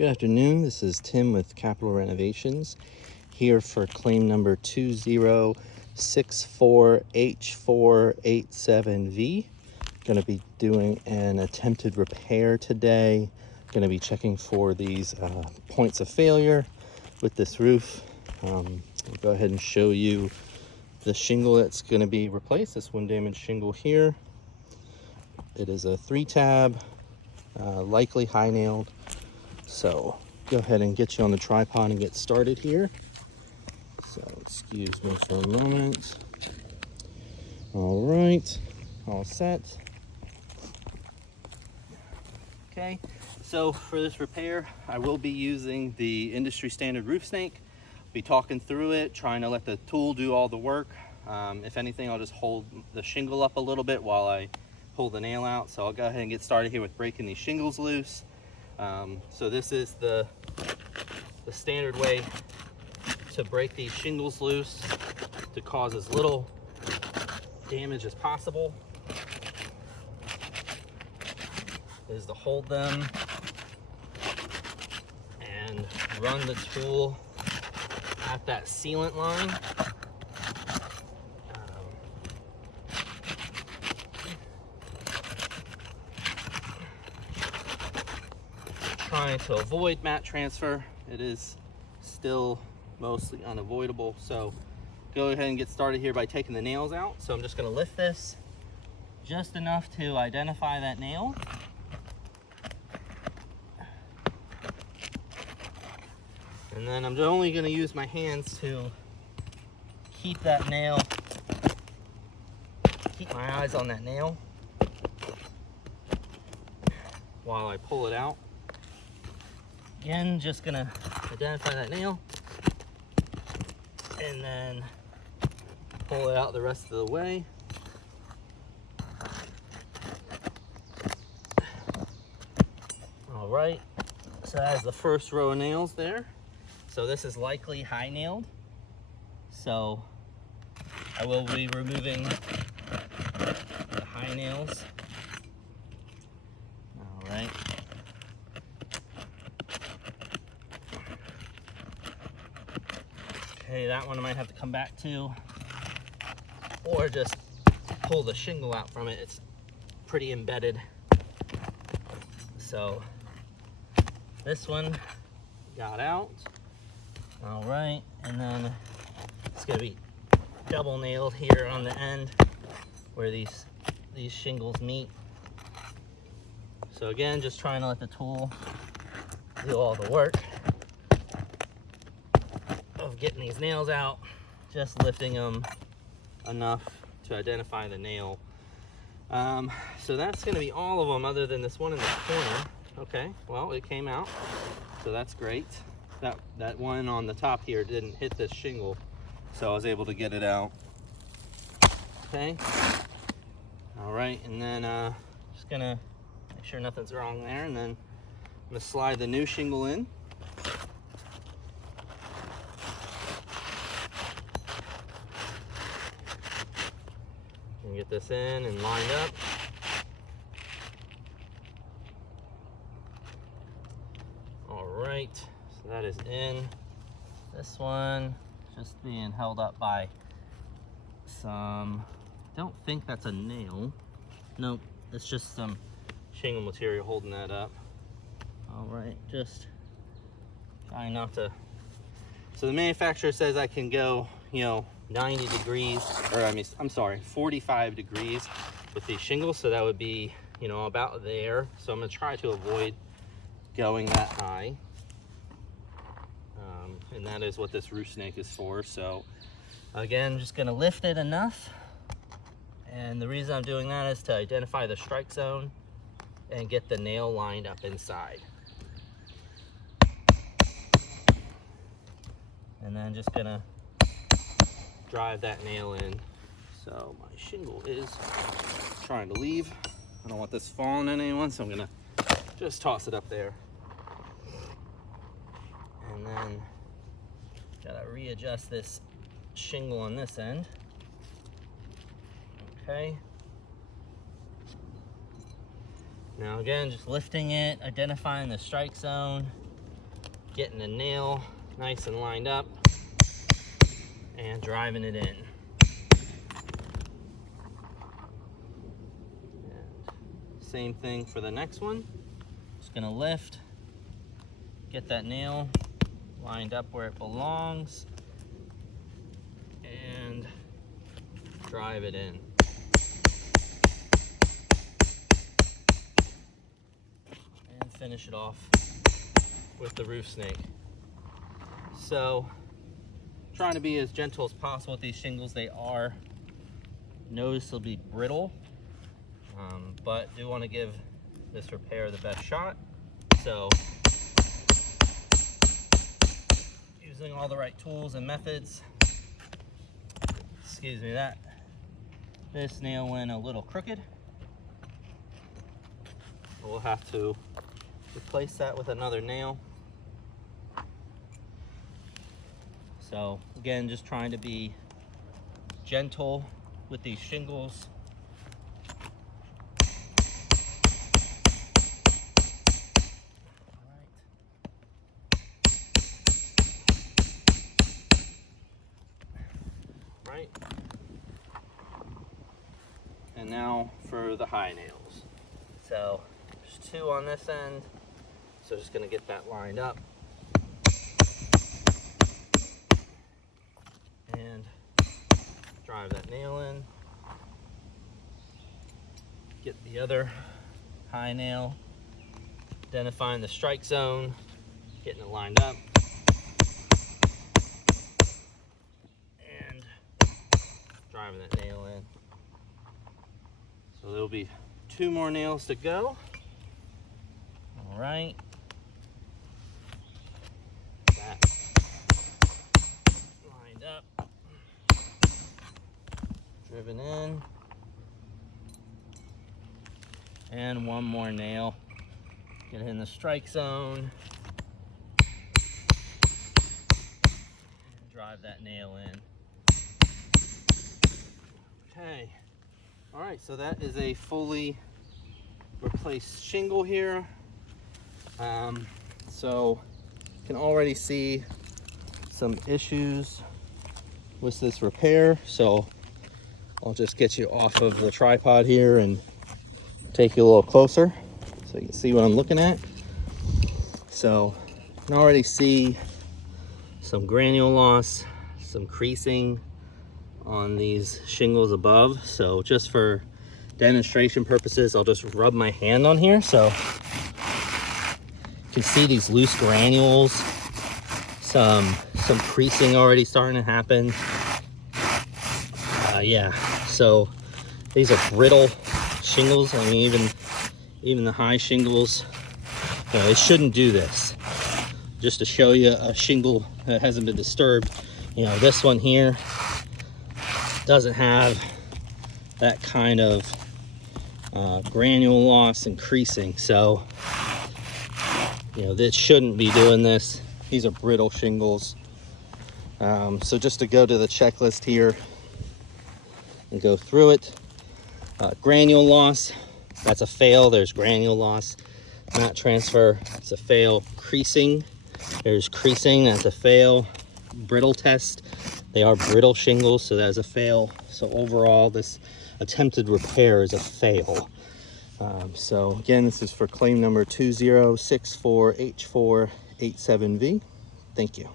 Good afternoon, this is Tim with Capital Renovations, here for claim number 2064H487V. Going to be doing an attempted repair today. Going to be checking for these points of failure with this roof. I'll go ahead and show you the shingle that's going to be replaced, this wind damaged shingle here. It is a 3-tab, likely high nailed. So go ahead and get you on the tripod and get started here. So excuse me for a moment. All right, all set. Okay, so for this repair, I will be using the industry standard roof snake. Be talking through it, trying to let the tool do all the work. If anything, I'll just hold the shingle up a little bit while I pull the nail out. So I'll go ahead and get started here with breaking these shingles loose. So this is the standard way to break these shingles loose to cause as little damage as possible, is to hold them and run the tool at that sealant line. Trying to avoid mat transfer. It is still mostly unavoidable, so go ahead and get started here by taking the nails out. So I'm just going to lift this just enough to identify that nail. And then I'm only going to use my hands to keep that nail, keep my eyes on that nail while I pull it out. Again, just gonna identify that nail and then pull it out the rest of the way. All right, so that's the first row of nails there. So this is likely high nailed. So I will be removing the high nails. All right. Okay, that one I might have to come back to, or just pull the shingle out from it. It's pretty embedded. So this one got out. All right, and then it's gonna be double nailed here on the end where these shingles meet. So again, just trying to let the tool do all the work of getting these nails out, just lifting them enough to identify the nail. So that's going to be all of them other than this one in the corner. Okay, well, it came out, so that's great. That one on the top here didn't hit this shingle, so I was able to get it out. Okay, all right, and then just gonna make sure nothing's wrong there, and then I'm gonna slide the new shingle in. And get this in and lined up. All right, so that is in. This one just being held up by some, don't think that's a nail. Nope, it's just some shingle material holding that up. All right, just trying not to. So the manufacturer says I can go, 90 degrees, or I'm sorry, 45 degrees with these shingles. So that would be, about there. So I'm gonna try to avoid going that high. And that is what this roof snake is for. So again, just gonna lift it enough. And the reason I'm doing that is to identify the strike zone and get the nail lined up inside. And then just gonna drive that nail in. So my shingle is trying to leave. I don't want this falling on anyone, so I'm gonna just toss it up there. And then gotta readjust this shingle on this end. Okay. Now again, just lifting it, identifying the strike zone, getting the nail nice and lined up and driving it in. And same thing for the next one. Just gonna lift, get that nail lined up where it belongs, and drive it in. And finish it off with the roof snake. So, trying to be as gentle as possible with these shingles. They are noticeably brittle, but do want to give this repair the best shot. So, using all the right tools and methods. Excuse me, this nail went a little crooked. We'll have to replace that with another nail. So again, just trying to be gentle with these shingles. Right. And now for the high nails. So there's 2 on this end. So just gonna get that lined up. And drive that nail in. Get the other high nail. Identifying the strike zone. Getting it lined up. And driving that nail in. So there'll be 2 more nails to go. All right. That lined up. Driven in. And 1 more nail. Get it in the strike zone. And drive that nail in. Okay. All right, so that is a fully replaced shingle here. So you can already see some issues with this repair. So I'll just get you off of the tripod here and take you a little closer so you can see what I'm looking at. So you can already see some granule loss, some creasing on these shingles above. So just for demonstration purposes, I'll just rub my hand on here so you can see these loose granules, some creasing already starting to happen. Yeah, so these are brittle shingles. I mean, even the high shingles, you know, they shouldn't do this. Just to show you a shingle that hasn't been disturbed, you know, this one here doesn't have that kind of granule loss and creasing. So, you know, this shouldn't be doing this. These are brittle shingles. So just to go to the checklist here and go through it. Granule loss, that's a fail. There's granule loss. Mat transfer, it's a fail. Creasing, there's creasing, that's a fail. Brittle test, they are brittle shingles, so that is a fail. So overall, this attempted repair is a fail. So again, this is for claim number 2064H487V. Thank you.